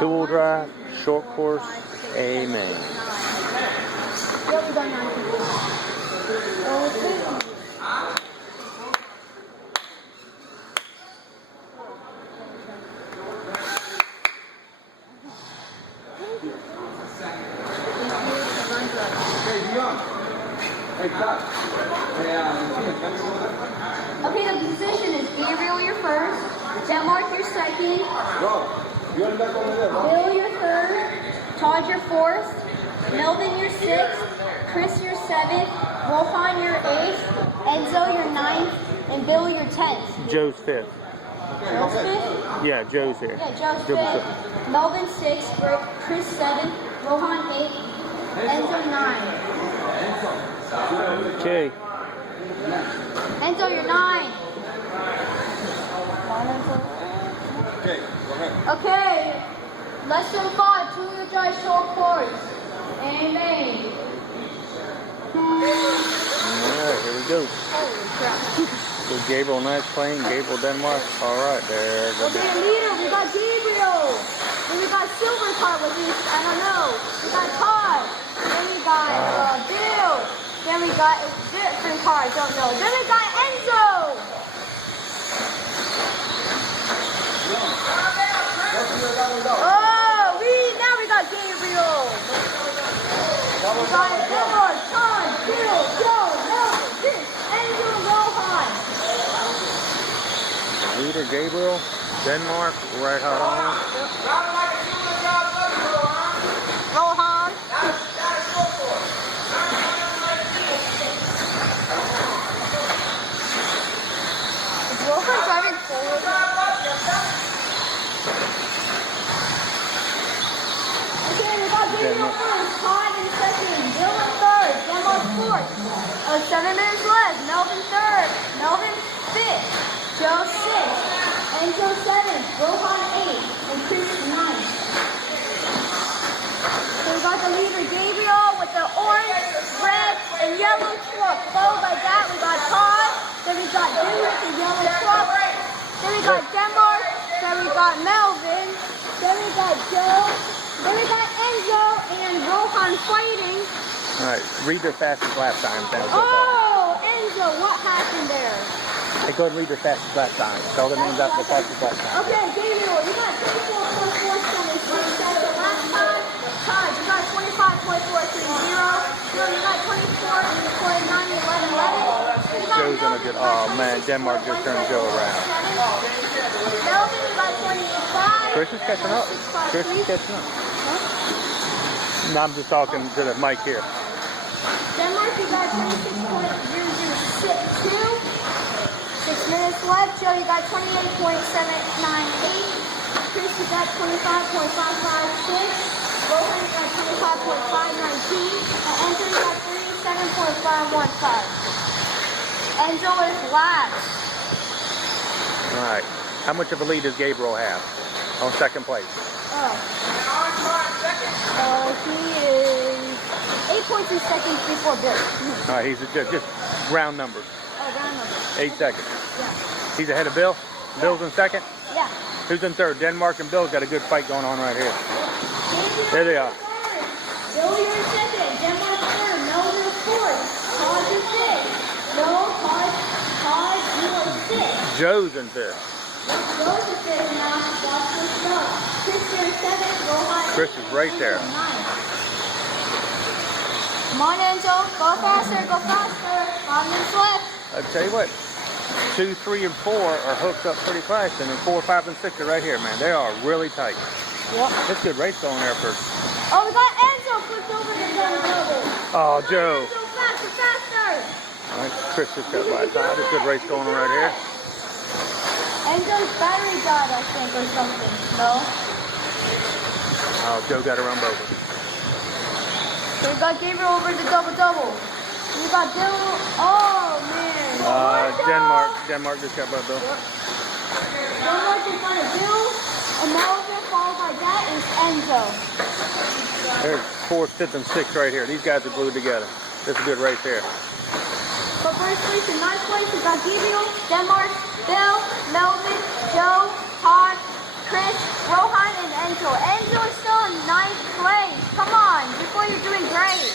Two-wheel drive, short course, amen. Okay, the position is Gabriel your first, Denmark your second, Bill your third, Todd your fourth, Melvin your sixth, Chris your seventh, Rohan your eighth, Enzo your ninth, and Bill your 10th. Joe's fifth. Joe's fifth? Yeah, Joe's here. Yeah, Joe's fifth. Melvin sixth, Chris seventh, Rohan eighth, Enzo 9. Okay. Enzo, you're 9. Okay, go ahead. Okay. Lesson 5, two-wheel drive short course. Amen. Alright, here we go. Holy crap. So Gabriel, nice plane. Gabriel, Denmark. Alright, there. Okay, leader, we got Gabriel. Then we got Silver Card, which is, I don't know. We got Todd. Then we got Bill. Then we got a different car, don't know. Then we got Enzo. Oh, now we got Gabriel. We got Denmark, Todd, Bill, Joe, Melvin, Chris, Enzo, Rohan. Leader Gabriel, Denmark, right hot on. Rohan. Is Rohan driving forward? Okay, we got Gabriel first, Todd in second, Bill in third, Denmark fourth. 7 minutes left. Melvin third, Melvin fifth, Joe sixth, Enzo seventh, Rohan eighth, and Chris ninth. So we got the leader Gabriel with the orange, red, and yellow truck. Followed by that, we got Todd. Then we got Bill with the yellow truck. Then we got Denmark. Then we got Melvin. Then we got Joe. Then we got Enzo and Rohan fighting. Alright, read their fastest lap times. Oh, Enzo, what happened there? Hey, go ahead and read their fastest lap times. Tell the names out the fastest lap times. Okay, Gabriel, you got 24.4 seconds. That's the last time. Todd, you got 25.430. Bill, you got 24.911. Joe's gonna get, oh man, Denmark just turned Joe around. Melvin, you got 28.5. Chris is catching up. Chris is catching up. No, I'm just talking to the mic here. Denmark, you got 26.0062. 6 minutes left. Joe, you got 28.798. Chris, you got 25.556. Rohan, you got 25.519. And Enzo, you got 37.515. Enzo is last. Alright, how much of a lead does Gabriel have on second place? He is 8 points in second before Bill. Alright, he's just round numbers. Round number. 8 seconds. Yeah. He's ahead of Bill. Bill's in second. Yeah. Who's in third? Denmark and Bill's got a good fight going on right here. There they are. Bill, you're in second. Denmark third. Melvin fourth. Todd is fifth. No, Todd, you are sixth. Joe's in fifth. Joe's in fifth now. Watch this go. Chris, you're seventh. Rohan. Chris is right there. Come on, Enzo. Go faster. Go faster. 5 minutes left. I tell you what, 2, 3, and 4 are hooked up pretty fast, and then 4, 5, and 6 are right here, man. They are really tight. Yep. That's good race going there for. Oh, we got Enzo flipped over the double. Oh, Joe. Enzo, faster, faster. All right, Chris just got by time. There's good race going on right here. Enzo's battery died, I think, or something. No? Oh, Joe got to run over. So we got Gabriel over the double-double. We got Bill. Oh, man. Denmark just got by Bill. Denmark in front of Bill. And Melvin, followed by that is Enzo. There's 4th, 5th, and 6th right here. These guys are glued together. This is a good race here. But first place and ninth place, we got Gabriel, Denmark, Bill, Melvin, Joe, Todd, Chris, Rohan, and Enzo. Enzo is still in 9th place. Come on, before you're doing great.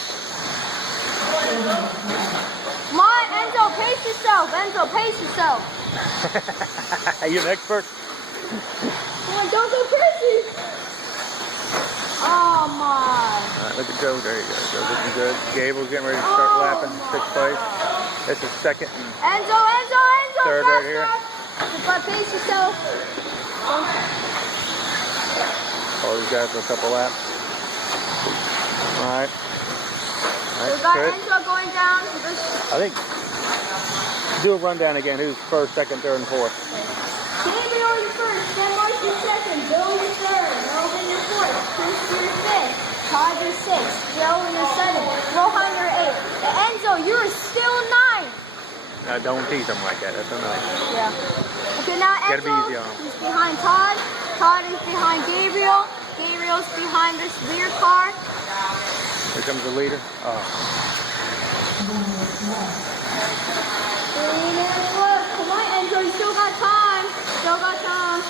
Come on, Enzo, pace yourself. Enzo, pace yourself. You an expert? Come on, don't go crazy. Oh my. Alright, look at Joe. There you go. Joe's looking good. Gable's getting ready to start lapping. 6th place. This is 2nd and Enzo, 3rd right here. But pace yourself. All these guys for a couple laps. Alright. We Alright, got Chris. Enzo going down. I think do a rundown again. Who's 1st, 2nd, 3rd, and 4th? Gabriel is first, Ken Marsh is second, Bill is third, Melvin is fourth, Chris is fifth, Todd is sixth, Joe is seventh, Rohan you're eighth, and Enzo, you're still ninth. Don't tease them like that. That's a nice. Yeah. Okay, now Gotta be Enzo easy on him. is behind Todd, Todd is behind Gabriel, Gabriel's behind this rear car. Here comes the leader. Oh. 3 minutes left. Come on, Enzo, you still got time. Still got time.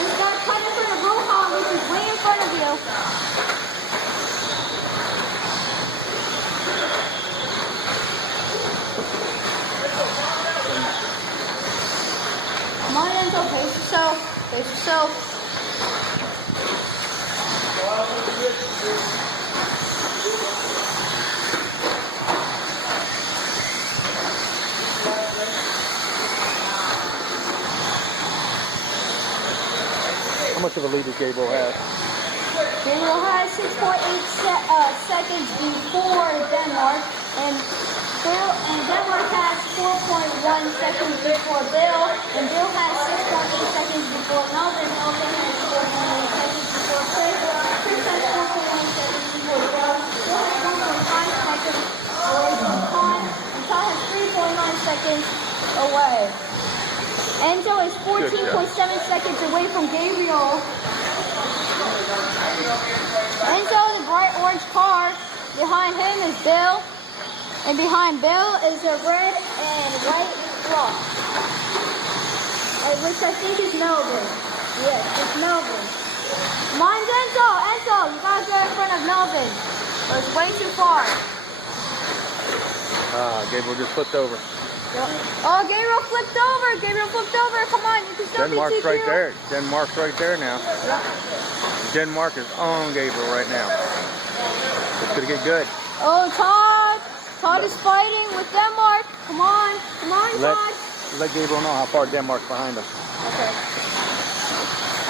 You got to cut in front of Rohan, which is way in front of you. Come on, Enzo, pace yourself. Pace yourself. How much of a lead does Gabriel have? Gabriel has 6.8 seconds before Denmark, and Denmark has 4.1 seconds before Bill, and Bill has 6.8 seconds before Melvin. Melvin has 4.8 seconds before Chris. Chris has 4.1 seconds before Bill. Bill has 1.5 seconds away from Todd, and Todd has 3.9 seconds away. Enzo is 14.7 seconds away from Gabriel. Enzo, the bright orange car. Behind him is Bill. And behind Bill is a red and white truck. Which I think is Melvin. Yes, it's Melvin. Mine's Enzo. Enzo, you gotta get in front of Melvin. It's way too far. Gabriel just flipped over. Oh, Gabriel flipped over. Gabriel flipped over. Come on, you can still Denmark's be right there. Denmark's right there now. Yep. Denmark is on Gabriel right now. It's gonna get good. Oh, Todd. Todd is fighting with Denmark. Come on. Come on, Todd. Let Gabriel know how far Denmark's behind him. Okay.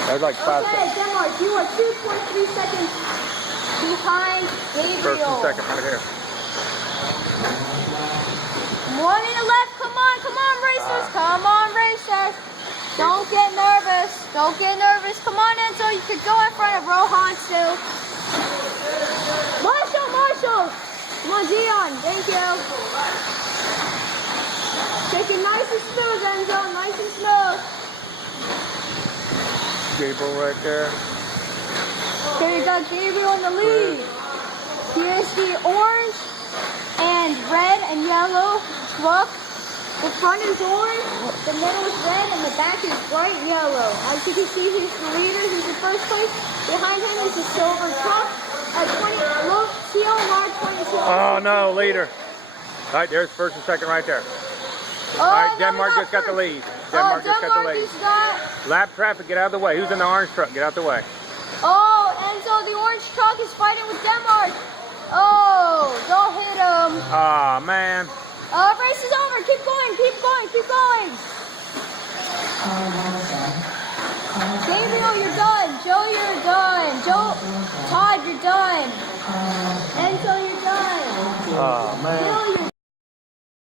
There's like 5 Okay, seconds. Denmark, you are 2.3 seconds behind Gabriel. 1st and 2nd right here. 1 minute left. Come on, racers. Come on, racers. Don't get nervous. Don't get nervous. Come on, Enzo. You could go in front of Rohan still. Marshall. Come on, Dion. Thank you. Take it nice and smooth, Enzo. Nice and smooth. Gabriel right there. Okay, we got Gabriel in the lead. Here's the orange and red and yellow truck. The front is orange, the middle is red, and the back is bright yellow. As you can see, he's the leader. He's in first place. Behind him is the silver truck. At 20, low teal, large 20 teal. Oh no, leader. All right, there's 1st and 2nd right there. Oh, All right, no, Denmark not just got the first. lead. Denmark just got the Denmark lead. just got... Lap traffic, get out of the way. Who's in the orange truck? Get out the way. Oh, Enzo, the orange truck is fighting with Denmark. Oh, don't hit him. Ah, man. Race is over. Keep going. Gabriel, you're done. Joe, you're done. Todd, you're done. Enzo, you're done. Oh, man.